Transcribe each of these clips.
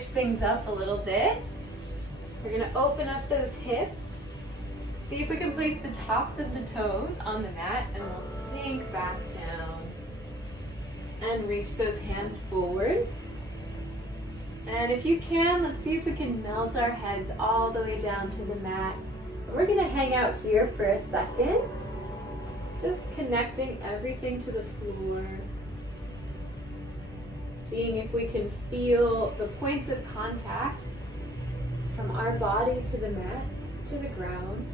switch things up a little bit. We're gonna open up those hips. See if we can place the tops of the toes on the mat, and we'll sink back down. And reach those hands forward. And if you can, let's see if we can melt our heads all the way down to the mat. We're gonna hang out here for a second, just connecting everything to the floor. Seeing if we can feel the points of contact from our body to the mat, to the ground.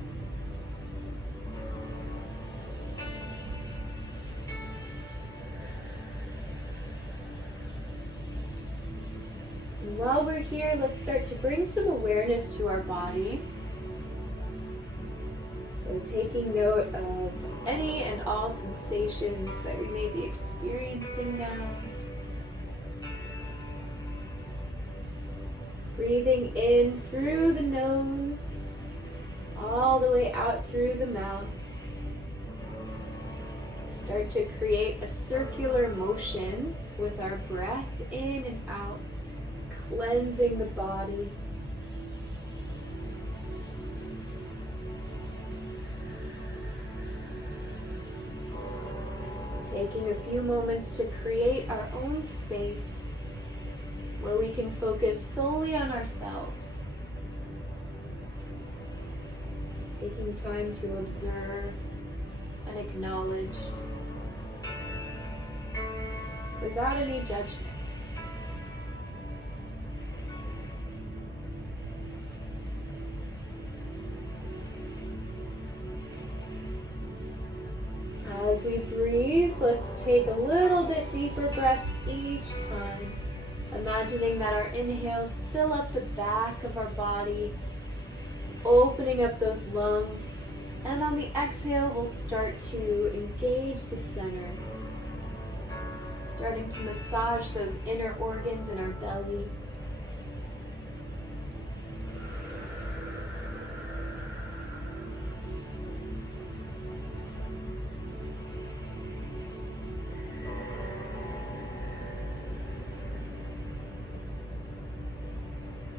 And while we're here, let's start to bring some awareness to our body. So taking note of any and all sensations that we may be experiencing now. Breathing in through the nose, all the way out through the mouth. Start to create a circular motion with our breath in and out, cleansing the body. Taking a few moments to create our own space where we can focus solely on ourselves. Taking time to observe and acknowledge without any judgment. As we breathe, let's take a little bit deeper breaths each time. Imagining that our inhales fill up the back of our body, opening up those lungs, and on the exhale, we'll start to engage the center, starting to massage those inner organs in our belly.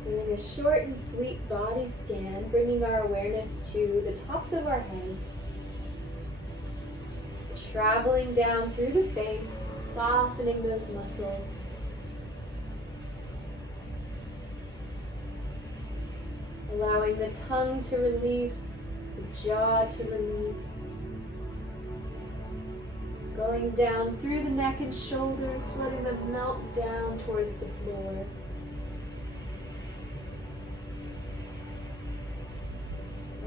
Doing a short and sweet body scan, bringing our awareness to the tops of our heads. Traveling down through the face, softening those muscles. Allowing the tongue to release, the jaw to release. Going down through the neck and shoulders, letting them melt down towards the floor.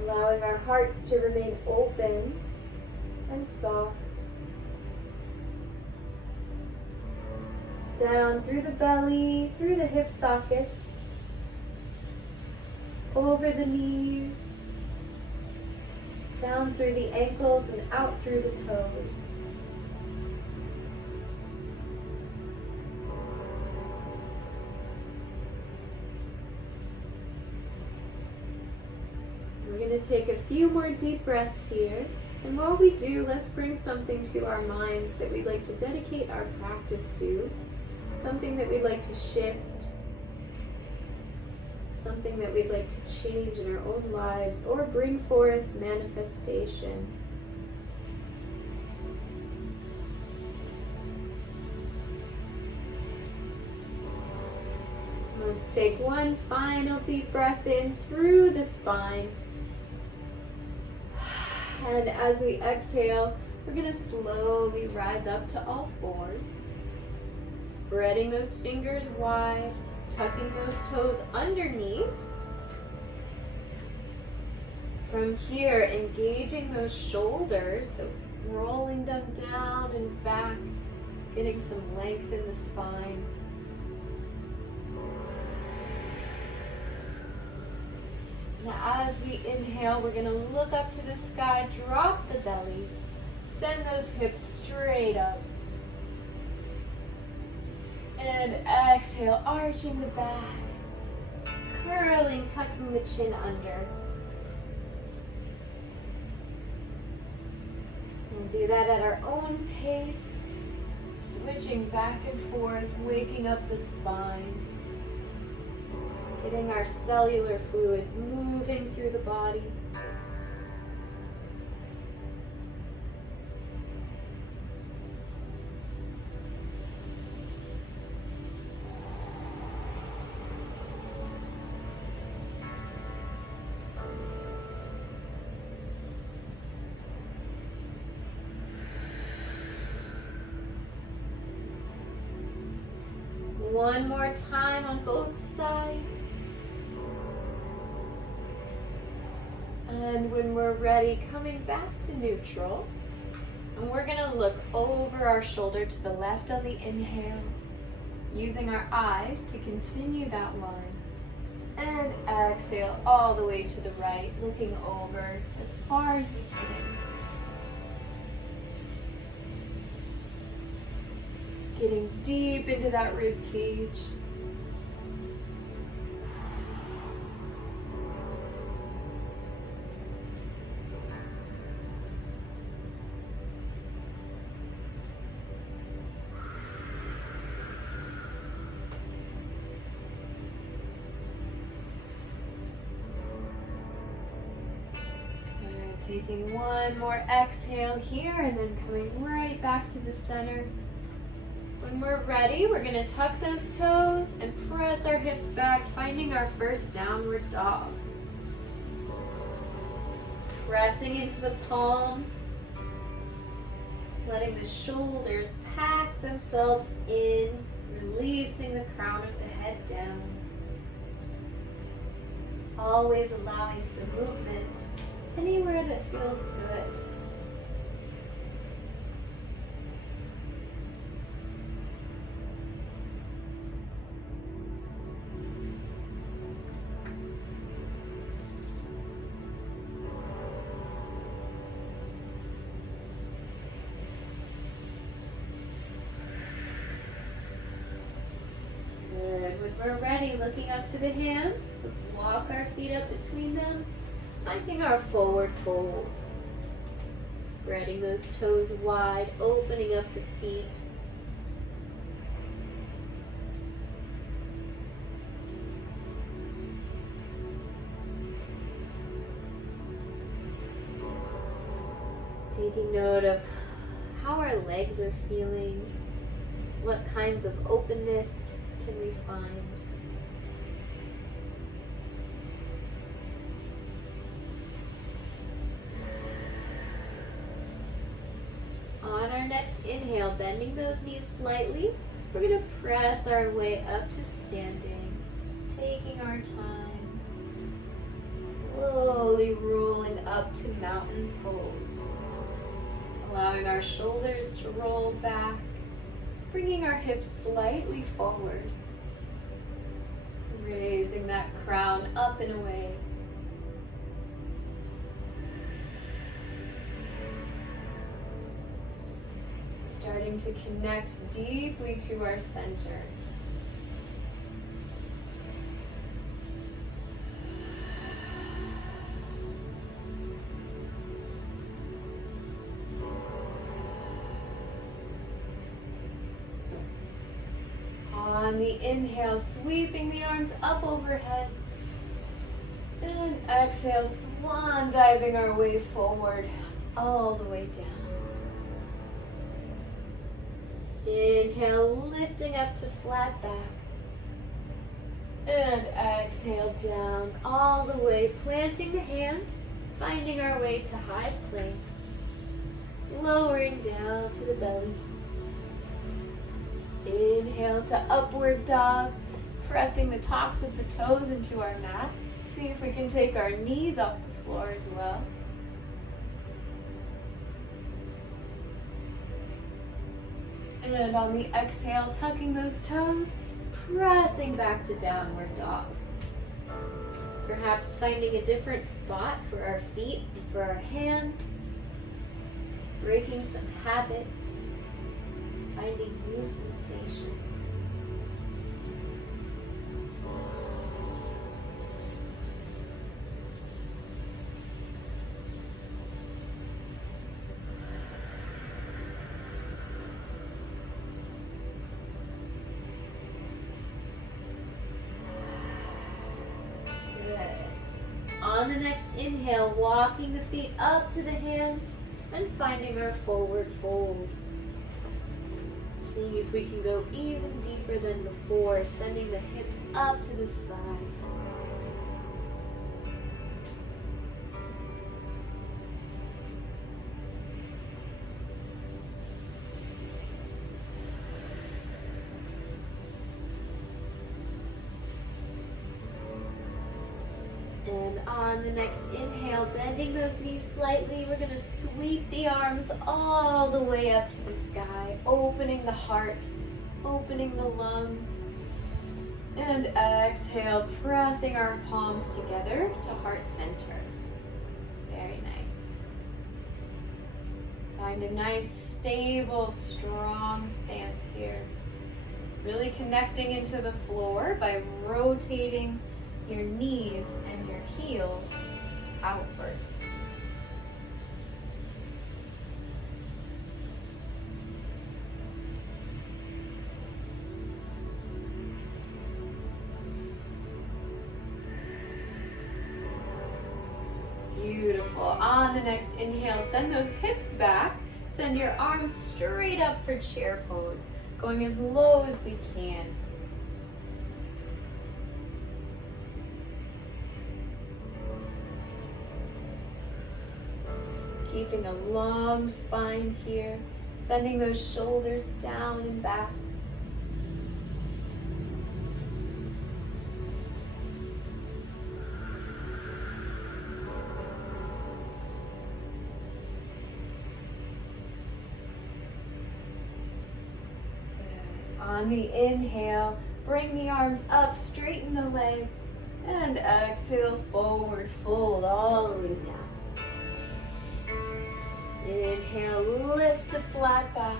Allowing our hearts to remain open and soft. Down through the belly, through the hip sockets, over the knees, down through the ankles and out through the toes. We're going to take a few more deep breaths here. And while we do, let's bring something to our minds that we'd like to dedicate our practice to. Something that we'd like to shift. Something that we'd like to change in our own lives or bring forth manifestation. Let's take one final deep breath in through the spine. And as we exhale, we're going to slowly rise up to all fours. Spreading those fingers wide, tucking those toes underneath. From here, engaging those shoulders, so rolling them down and back, getting some length in the spine. Now as we inhale, we're going to look up to the sky, drop the belly, send those hips straight up. And exhale, arching the back, curling, tucking the chin under. We'll do that at our own pace, switching back and forth, waking up the spine. Getting our cellular fluids moving through the body. One more time on both sides. And when we're ready, coming back to neutral. And we're gonna look over our shoulder to the left on the inhale, using our eyes to continue that line. And exhale all the way to the right, looking over as far as we can. Getting deep into that rib cage. And taking one more exhale here and then coming right back to the center. When we're ready, we're gonna tuck those toes and press our hips back, finding our first downward dog. Pressing into the palms, letting the shoulders pack themselves in, releasing the crown of the head down. Always allowing some movement anywhere that feels good. When we're ready, looking up to the hands, let's walk our feet up between them, finding our forward fold. Spreading those toes wide, opening up the feet. Taking note of how our legs are feeling, what kinds of openness can we find? On our next inhale, bending those knees slightly, we're going to press our way up to standing, taking our time, slowly rolling up to mountain pose, allowing our shoulders to roll back, bringing our hips slightly forward, raising that crown up and away. Starting to connect deeply to our center. On the inhale, sweeping the arms up overhead. And exhale, swan diving our way forward, all the way down. Inhale, lifting up to flat back. And exhale down all the way, planting the hands, finding our way to high plank. Lowering down to the belly. Inhale to upward dog, pressing the tops of the toes into our mat. See if we can take our knees off the floor as well. And on the exhale, tucking those toes, pressing back to downward dog. Perhaps finding a different spot for our feet and for our hands. Breaking some habits. Finding new sensations. on the next inhale, walking the feet up to the hands and finding our forward fold. Seeing if we can go even deeper than before, sending the hips up to the sky. And on the next inhale, bending those knees slightly, we're going to sweep the arms all the way up to the sky, opening the heart, opening the lungs. And exhale, pressing our palms together to heart center. Very nice. Find a nice, stable, strong stance here. Really connecting into the floor by rotating your knees and your heels outwards. Beautiful. On the next inhale, send those hips back. Send your arms straight up for chair pose, going as low as we can. Keeping a long spine here, sending those shoulders down and back. Good. On the inhale, bring the arms up, straighten the legs, and exhale, forward fold all the way down. Inhale, lift to flat back.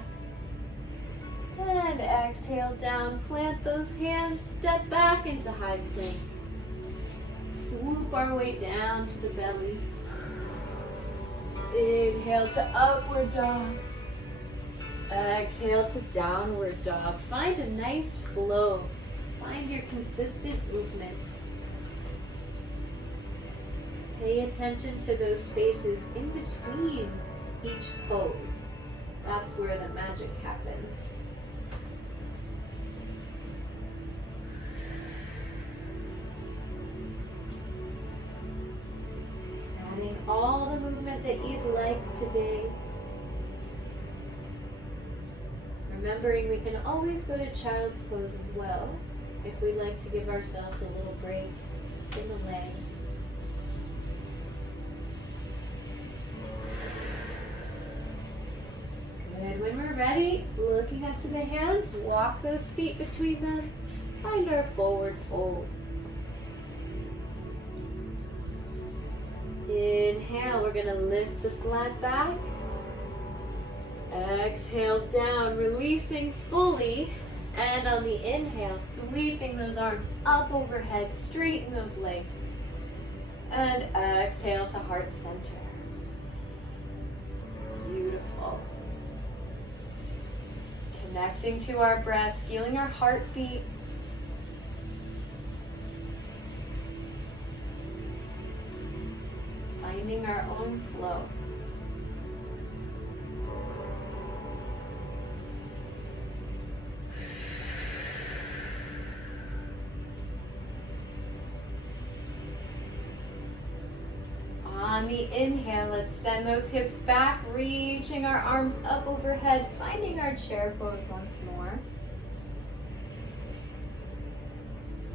And exhale, down, plant those hands, step back into high plank. Swoop our way down to the belly. Inhale to upward dog. Exhale to downward dog. Find a nice flow. Find your consistent movements. Pay attention to those spaces in between each pose. That's where the magic happens. Adding all the movement that you'd like today. Remembering we can always go to child's pose as well if we'd like to give ourselves a little break in the legs. Good. When we're ready, looking up to the hands, walk those feet between them. Find our forward fold. Inhale, we're going to lift to flat back. Exhale down, releasing fully. And on the inhale, sweeping those arms up overhead, straighten those legs. And exhale to heart center. Beautiful. Connecting to our breath, feeling our heartbeat. Finding our own flow. On the inhale, let's send those hips back, reaching our arms up overhead, finding our chair pose once more.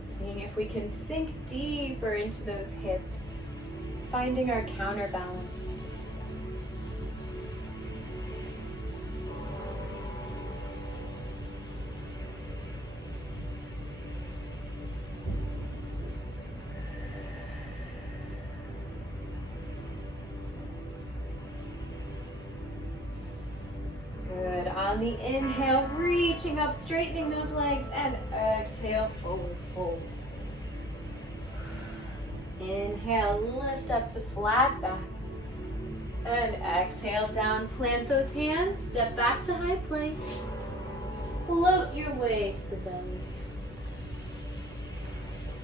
Seeing if we can sink deeper into those hips, finding our counterbalance. Good. On the inhale, reaching up, straightening those legs, and exhale, forward fold. Inhale, lift up to flat back. And exhale down, plant those hands, step back to high plank. Float your way to the belly.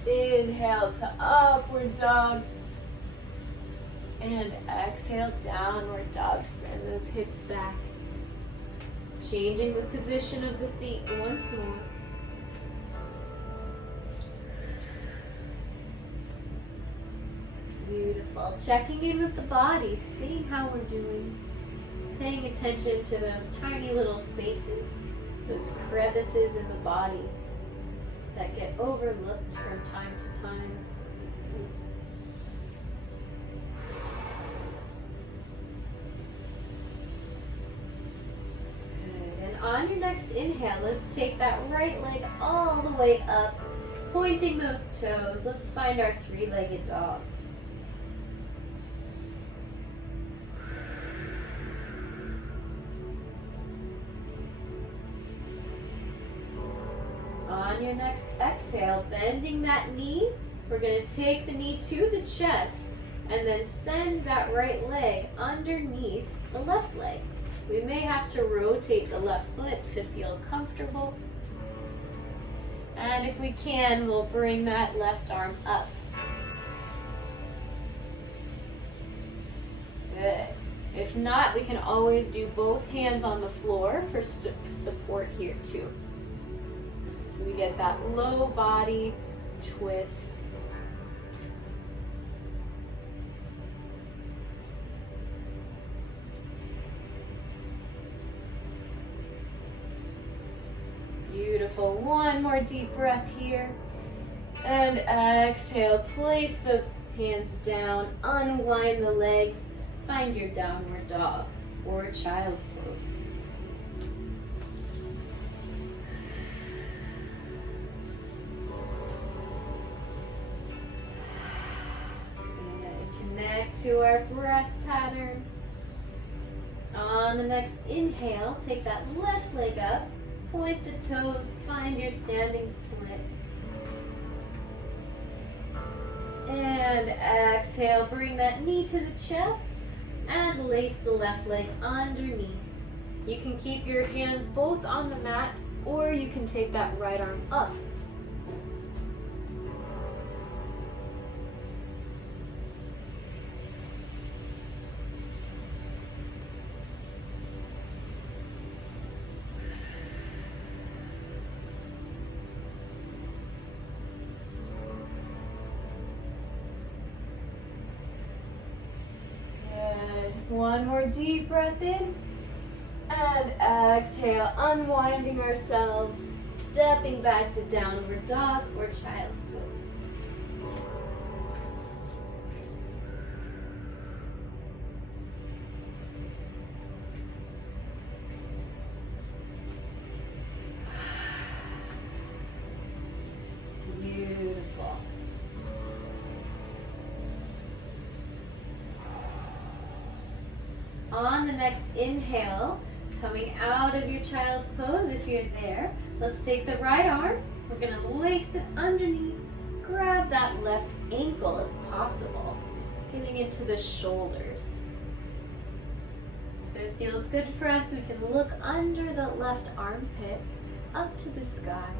Inhale to upward dog. And exhale, downward dog. Send those hips back. Changing the position of the feet once more. Beautiful. Checking in with the body, seeing how we're doing. Paying attention to those tiny little spaces, those crevices in the body that get overlooked from time to time. Good. And on your next inhale, let's take that right leg all the way up, pointing those toes. Let's find our three-legged dog. On your next exhale, bending that knee, we're going to take the knee to the chest and then send that right leg underneath the left leg. We may have to rotate the left foot to feel comfortable. And if we can, we'll bring that left arm up. Good. If not, we can always do both hands on the floor for support here too. So we get that low body twist. Beautiful. One more deep breath here. And exhale. Place those hands down. Unwind the legs. Find your downward dog or child's pose. Connect to our breath pattern. On the next inhale, take that left leg up, point the toes, find your standing split. And exhale, bring that knee to the chest and lace the left leg underneath. You can keep your hands both on the mat or you can take that right arm up. One more deep breath in and exhale, unwinding ourselves, stepping back to downward dog or child's pose. Beautiful. On the next inhale, coming out of your child's pose, if you're there, let's take the right arm. We're going to lace it underneath. Grab that left ankle if possible, getting into the shoulders. If it feels good for us, we can look under the left armpit up to the sky.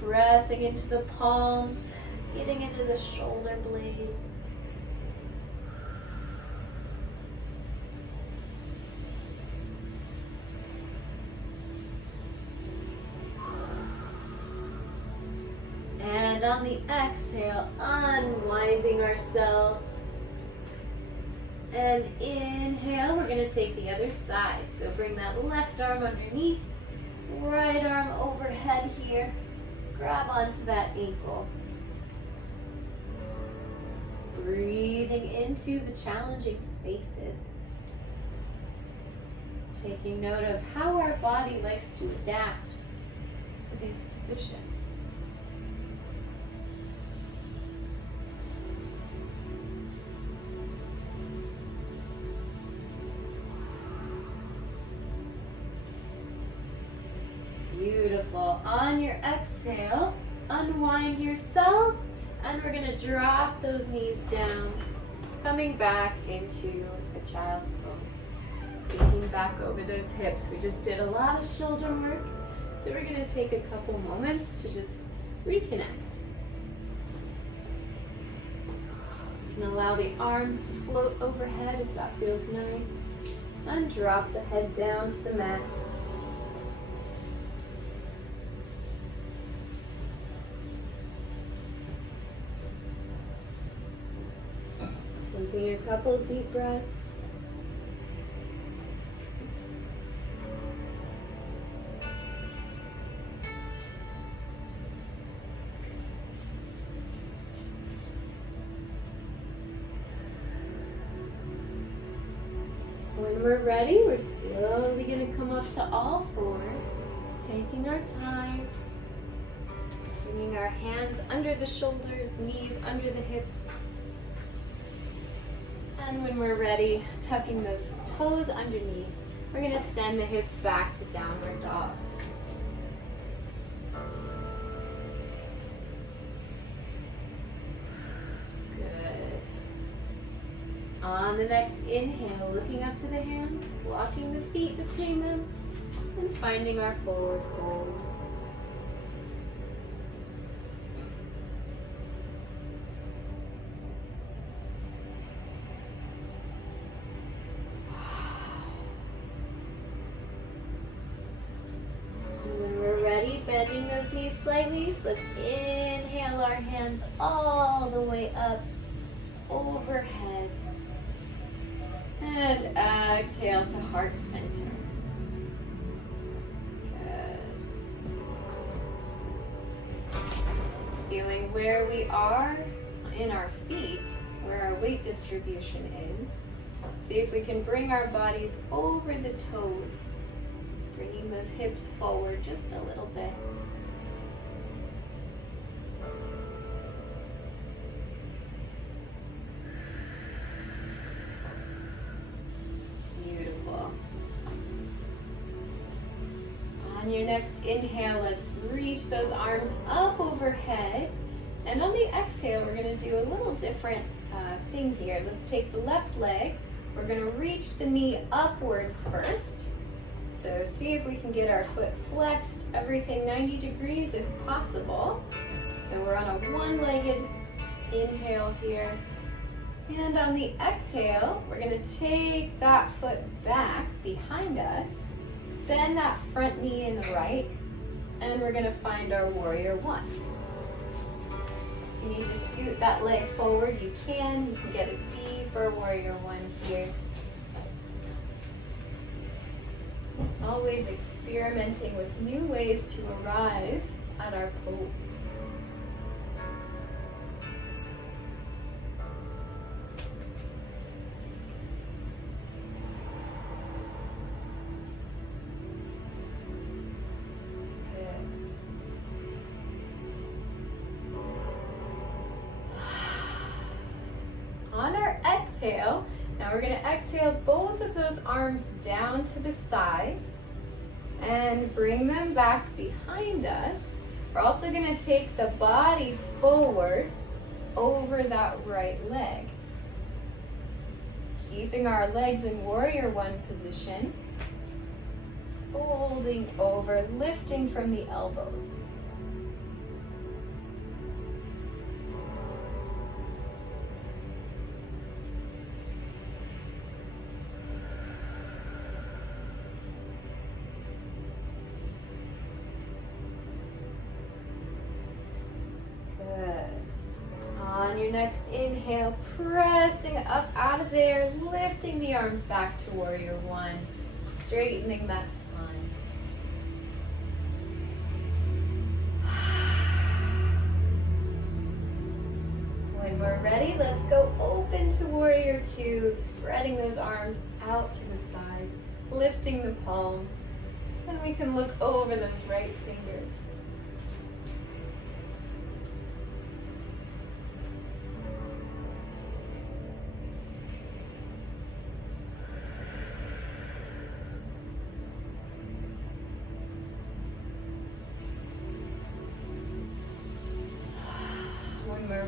Pressing into the palms, getting into the shoulder blade. And on the exhale, unwinding ourselves. And inhale, we're going to take the other side. So bring that left arm underneath, right arm overhead here. Grab onto that ankle. Breathing into the challenging spaces. Taking note of how our body likes to adapt to these positions. Beautiful. On your exhale, unwind yourself, and we're going to drop those knees down, coming back into a child's pose. Sinking back over those hips. We just did a lot of shoulder work, so we're going to take a couple moments to just reconnect. And allow the arms to float overhead if that feels nice. And drop the head down to the mat. Taking a couple deep breaths. When we're ready, we're slowly going to come up to all fours, taking our time, bringing our hands under the shoulders, knees under the hips. And when we're ready, tucking those toes underneath, we're going to send the hips back to downward dog. Good. On the next inhale, looking up to the hands, walking the feet between them, and finding our forward fold. Bending those knees slightly. Let's inhale our hands all the way up overhead. And exhale to heart center. Good. Feeling where we are in our feet, where our weight distribution is. See if we can bring our bodies over the toes. Bringing those hips forward just a little bit. Beautiful. On your next inhale, let's reach those arms up overhead. And on the exhale, we're going to do a little different thing here. Let's take the left leg. We're going to reach the knee upwards first. So see if we can get our foot flexed, everything 90 degrees if possible. So we're on a one-legged inhale here. And on the exhale, we're going to take that foot back behind us, bend that front knee in the right, and we're going to find our warrior one. If you need to scoot that leg forward, you can. You can get a deeper warrior one here. Always experimenting with new ways to arrive at our pose. Good. On our exhale, now we're going to exhale both of those arms down to the sides and bring them back behind us. We're also going to take the body forward over that right leg. Keeping our legs in warrior one position, folding over, lifting from the elbows. Next inhale, pressing up out of there, lifting the arms back to warrior one, straightening that spine. When we're ready, let's go open to warrior two, spreading those arms out to the sides, lifting the palms, and we can look over those right fingers.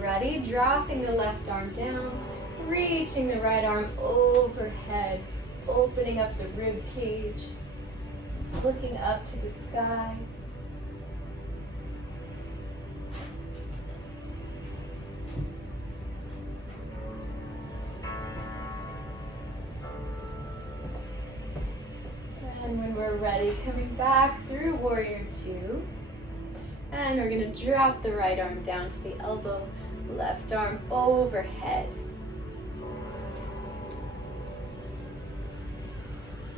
Ready, dropping the left arm down, reaching the right arm overhead, opening up the rib cage, looking up to the sky. And when we're ready, coming back through warrior two. And we're gonna drop the right arm down to the elbow, left arm overhead.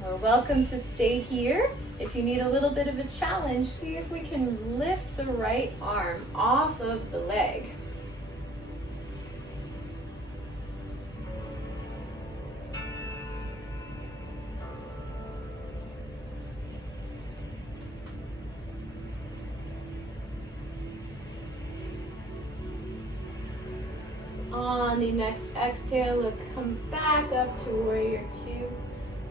You're welcome to stay here. If you need a little bit of a challenge, see if we can lift the right arm off of the leg. On the next exhale, let's come back up to warrior two.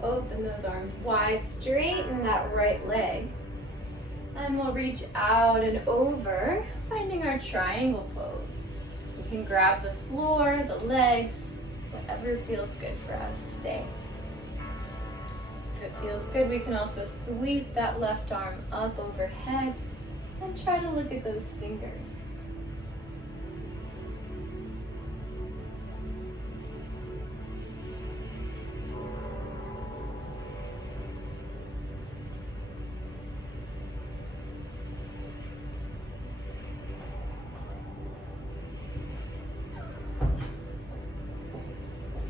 Open those arms wide, straighten that right leg. And we'll reach out and over, finding our triangle pose. We can grab the floor, the legs, whatever feels good for us today. If it feels good, we can also sweep that left arm up overhead and try to look at those fingers.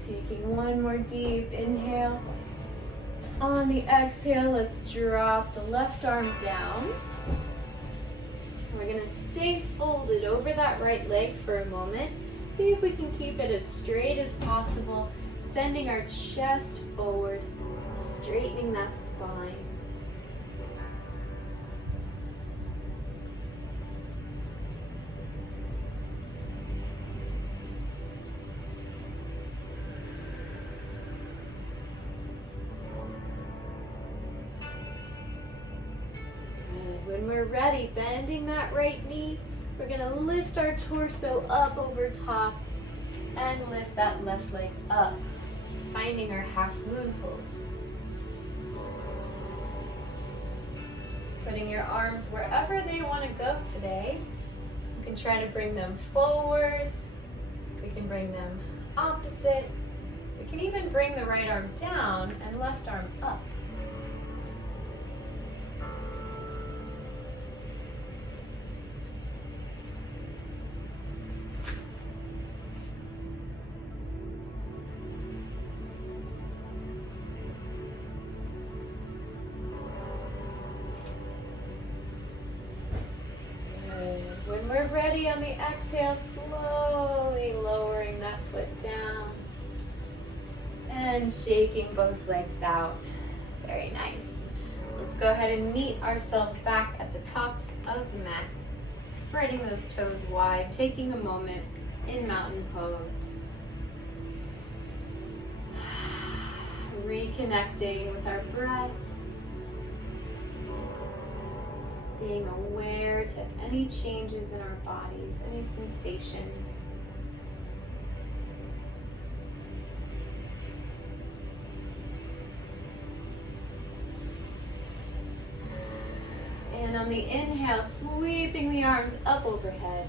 Taking one more deep inhale. On the exhale, let's drop the left arm down. We're gonna stay folded over that right leg for a moment. See if we can keep it as straight as possible, sending our chest forward, straightening that spine. When we're ready, bending that right knee, we're gonna lift our torso up over top and lift that left leg up, finding our half moon pose. Putting your arms wherever they want to go today. You can try to bring them forward. We can bring them opposite. We can even bring the right arm down and left arm up. When we're ready on the exhale, slowly lowering that foot down and shaking both legs out. Very nice. Let's go ahead and meet ourselves back at the tops of the mat, spreading those toes wide, taking a moment in mountain pose. Reconnecting with our breath. Being aware to any changes in our bodies, any sensations. And on the inhale, sweeping the arms up overhead.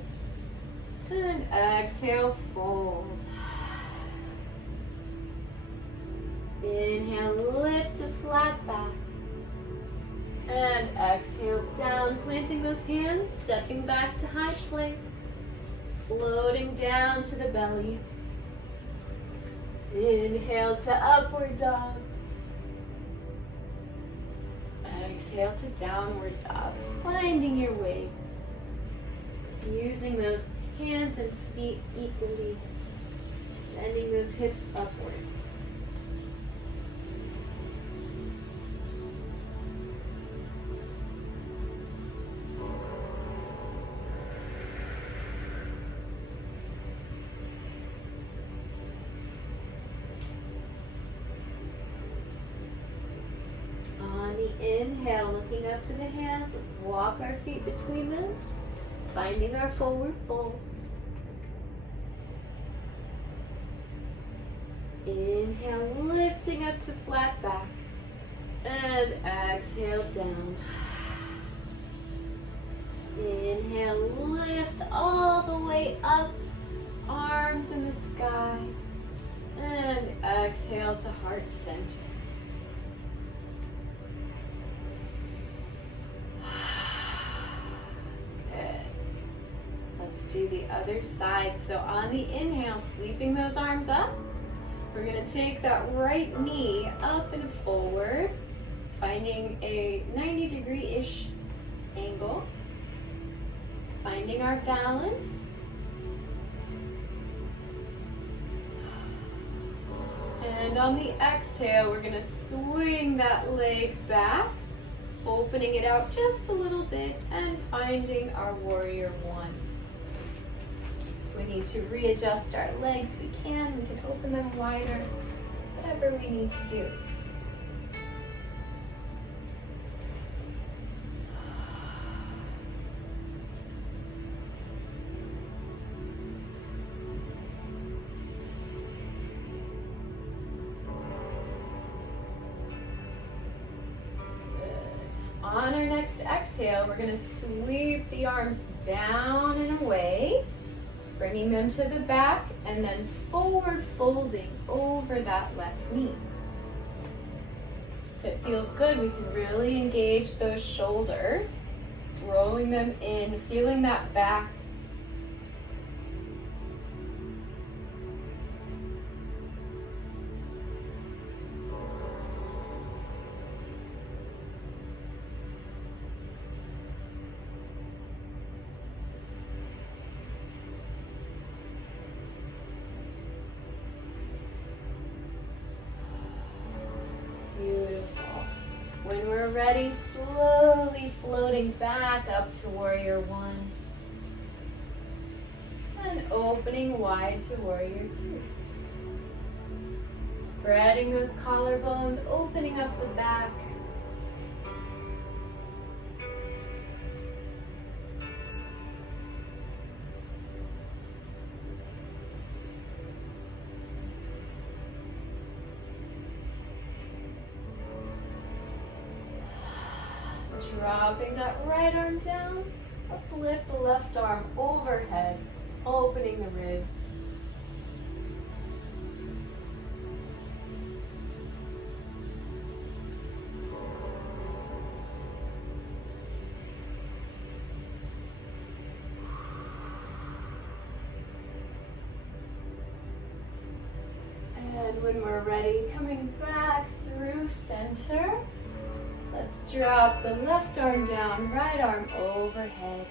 And exhale, fold. Inhale, lift to flat back. And exhale down, planting those hands, stepping back to high plank, floating down to the belly. Inhale to upward dog. Exhale to downward dog, finding your way. Using those hands and feet equally, sending those hips upwards. Inhale, looking up to the hands. Let's walk our feet between them, finding our forward fold. Inhale, lifting up to flat back. And exhale down. Inhale, lift all the way up, arms in the sky. And exhale to heart center. other side. So on the inhale, sweeping those arms up, we're gonna take that right knee up and forward, finding a 90-degree-ish angle, finding our balance. And on the exhale, we're gonna swing that leg back, opening it out just a little bit and finding our warrior one. If we need to readjust our legs, we can open them wider, whatever we need to do. On our next exhale, we're going to sweep the arms down and away, bringing them to the back, and then forward folding over that left knee. If it feels good, we can really engage those shoulders, rolling them in, feeling that back. When we're ready, slowly floating back up to warrior one. And opening wide to warrior two. Spreading those collarbones, opening up the back. Dropping that right arm down. Let's lift the left arm overhead, opening the ribs. And when we're ready, coming back through center. Let's drop the left arm down, right arm overhead.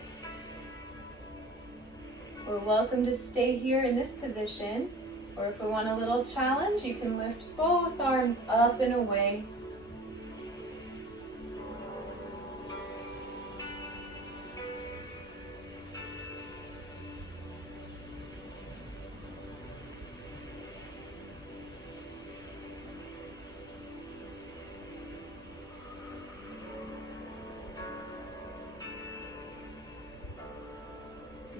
We're welcome to stay here in this position, or if we want a little challenge, you can lift both arms up and away.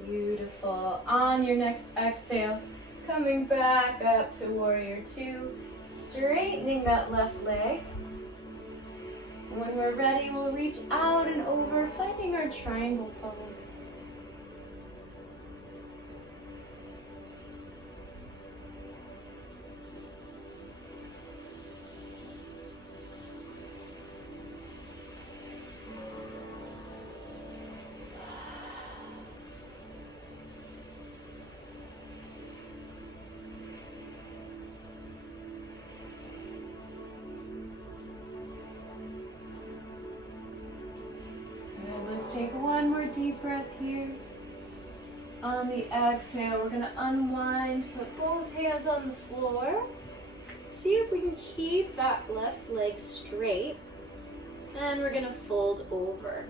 Beautiful. On your next exhale, coming back up to warrior two, straightening that left leg. When we're ready, we'll reach out and over, finding our triangle pose. Take one more deep breath here. On the exhale, we're going to unwind, put both hands on the floor. See if we can keep that left leg straight. And we're going to fold over.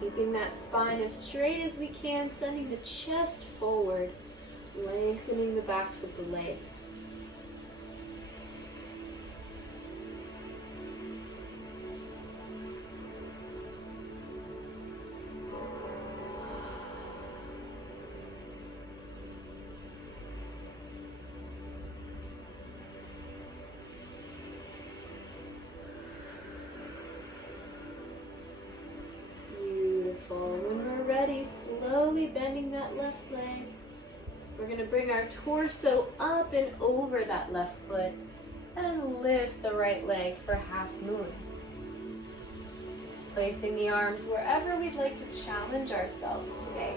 Keeping that spine as straight as we can, sending the chest forward, lengthening the backs of the legs. When we're ready, slowly bending that left leg. We're going to bring our torso up and over that left foot and lift the right leg for half moon. Placing the arms wherever we'd like to challenge ourselves today.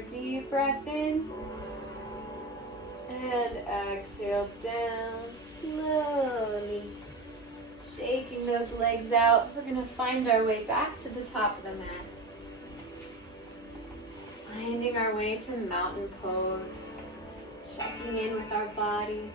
more deep breath in. And exhale down slowly. Shaking those legs out. We're gonna find our way back to the top of the mat. Finding our way to mountain pose. Checking in with our body.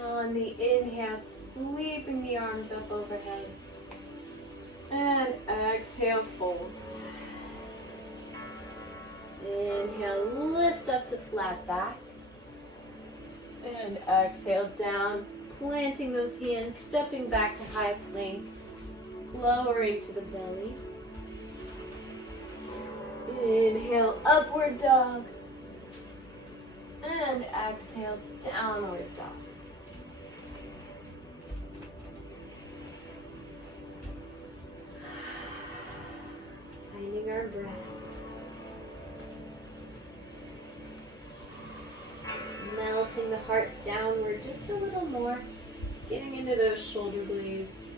On the inhale, sweeping the arms up overhead. And exhale, fold. Inhale, lift up to flat back. And exhale down, planting those hands, stepping back to high plank, lowering to the belly. Inhale, upward dog. And exhale, downward dog. Finding our breath. Melting the heart downward just a little more, getting into those shoulder blades.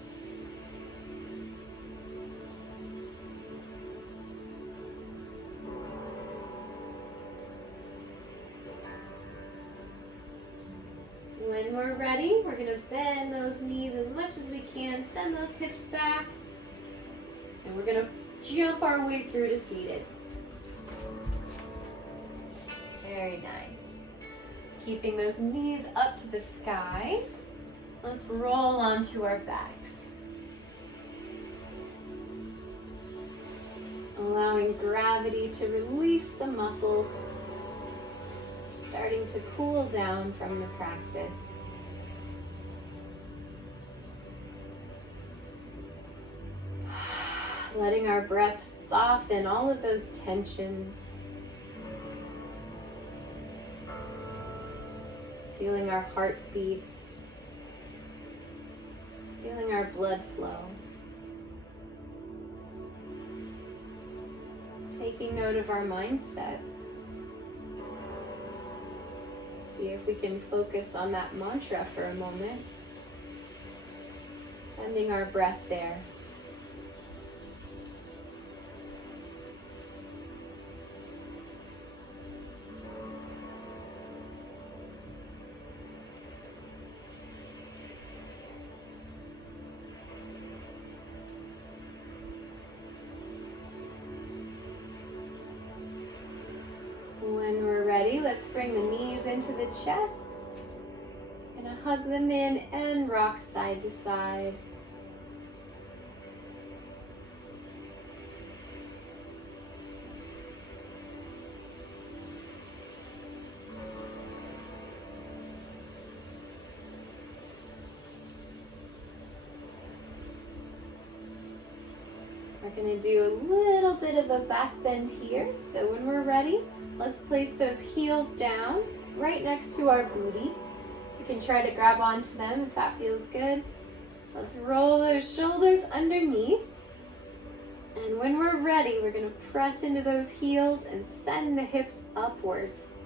When we're ready, we're going to bend those knees as much as we can, send those hips back, and we're going to jump our way through to seated. Very nice. Keeping those knees up to the sky. Let's roll onto our backs. Allowing gravity to release the muscles. Starting to cool down from the practice. Letting our breath soften all of those tensions. Feeling our heartbeats. Feeling our blood flow. Taking note of our mindset. See if we can focus on that mantra for a moment. Sending our breath there. When we're ready, let's bring the knees into the chest. Gonna hug them in and rock side to side. We're gonna do a little bit of a back bend here. So when we're ready, let's place those heels down right next to our booty. You can try to grab onto them if that feels good. Let's roll those shoulders underneath. And when we're ready, we're gonna press into those heels and send the hips upwards.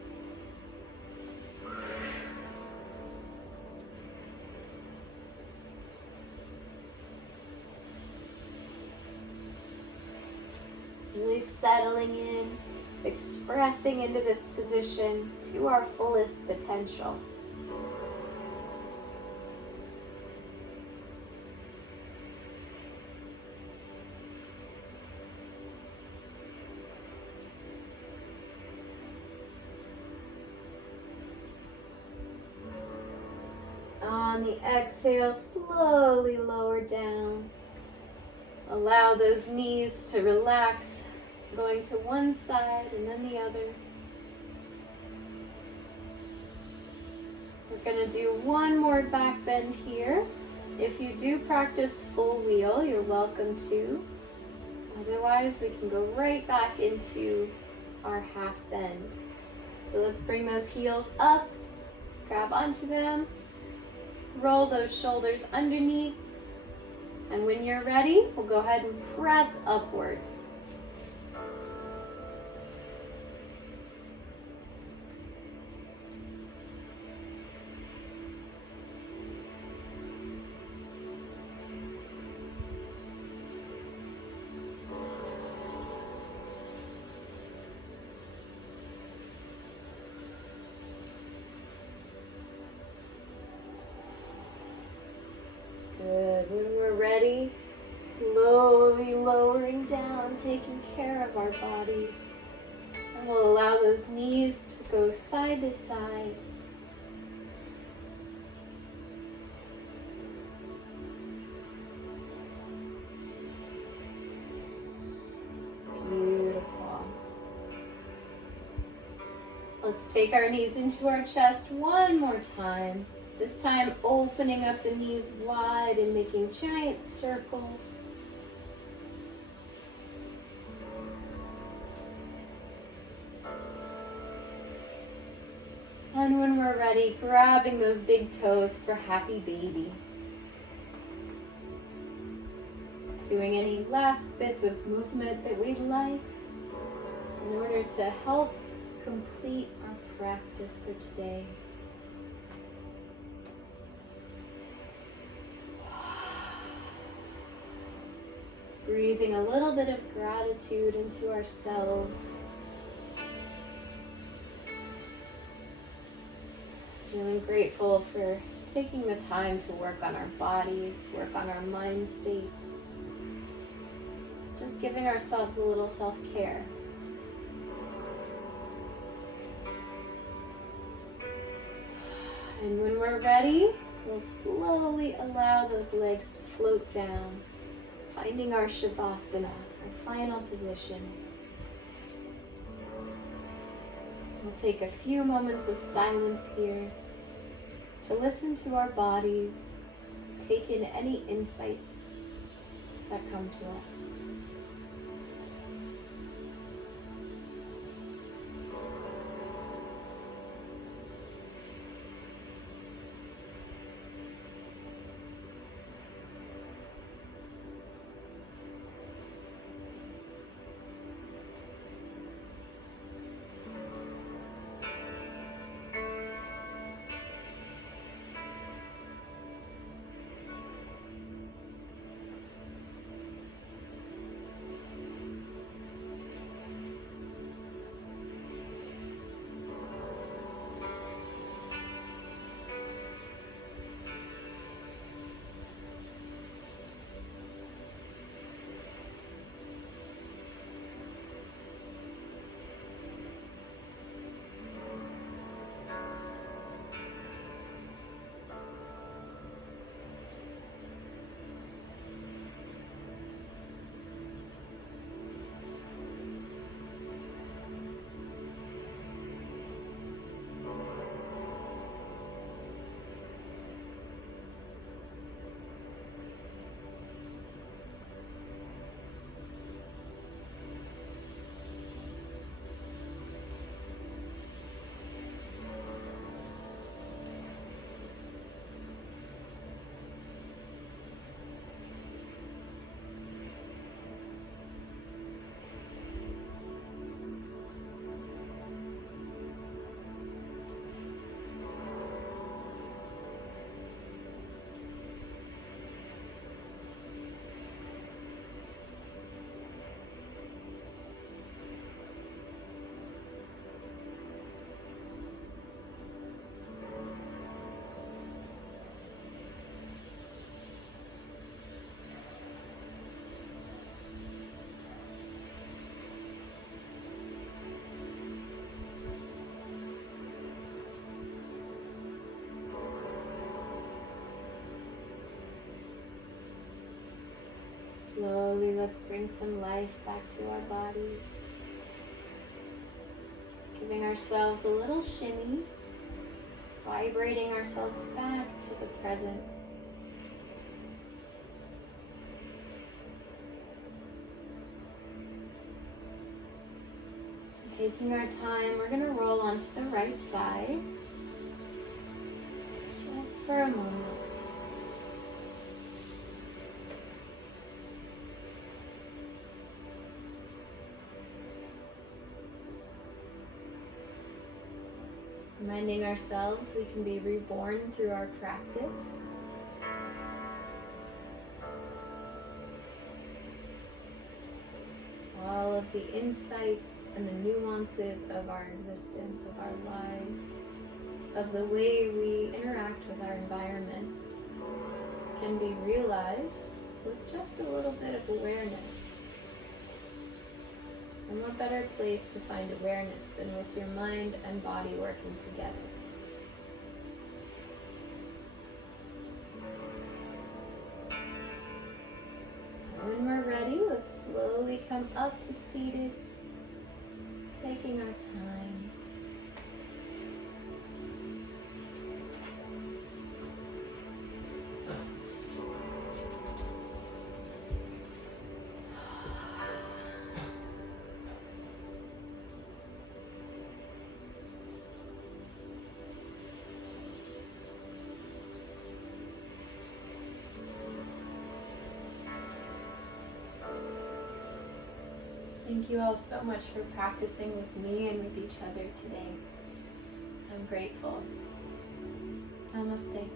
Really settling in, expressing into this position to our fullest potential. On the exhale, slowly lower down. Allow those knees to relax, going to one side and then the other. We're going to do one more back bend here. If you do practice full wheel, you're welcome to. Otherwise, we can go right back into our half bend. So let's bring those heels up, grab onto them, roll those shoulders underneath, And when you're ready, we'll go ahead and press upwards. Good. When we're ready, slowly lowering down, taking care of our bodies. And we'll allow those knees to go side to side. Beautiful. Let's take our knees into our chest one more time. This time opening up the knees wide and making giant circles. And when we're ready, grabbing those big toes for happy baby. Doing any last bits of movement that we'd like in order to help complete our practice for today. Breathing a little bit of gratitude into ourselves. Feeling grateful for taking the time to work on our bodies, work on our mind state. Just giving ourselves a little self-care. And when we're ready, we'll slowly allow those legs to float down, finding our Shavasana, our final position. We'll take a few moments of silence here to listen to our bodies, take in any insights that come to us. Slowly, let's bring some life back to our bodies. Giving ourselves a little shimmy, vibrating ourselves back to the present. Taking our time, we're going to roll onto the right side, just for a moment. Reminding ourselves we can be reborn through our practice. All of the insights and the nuances of our existence, of our lives, of the way we interact with our environment can be realized with just a little bit of awareness. And what better place to find awareness than with your mind and body working together? So when we're ready, let's slowly come up to seated, taking our time. Thank you all so much for practicing with me and with each other today. I'm grateful. Namaste.